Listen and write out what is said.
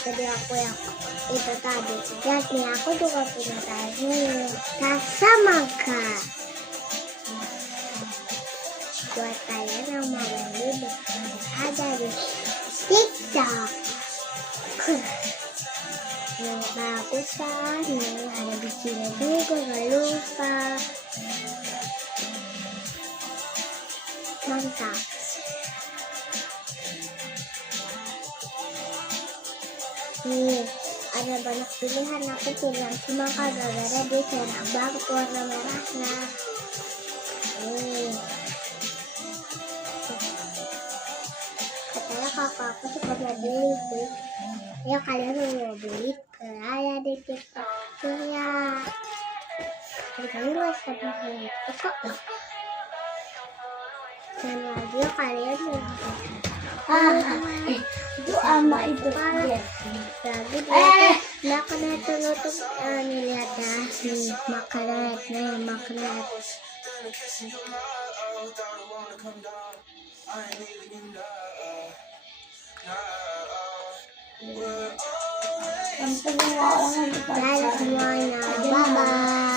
tadi aku yang itu tadi. Jadi aku juga punya tas ini. Tas semangka. Buat kalian yang mau beli ada di TikTok. Yang bagus kan, ini ada bikinnya juga, gak lupa. Mantap. Nih, ada banyak pilihan. Aku pilih yang semangka gara-gara dia cerah banget warna merahnya. Nih. Katanya kakak aku suka mau beli sih. Ya kalian mau beli ada di TikTok ya. Harganya nggak sama itu kok. Dan lagi kalian mau itu ama itu lagi dia kena tutup nih lihat ya nih magnet. Sampai semua orang Dadah semuanya, bye bye.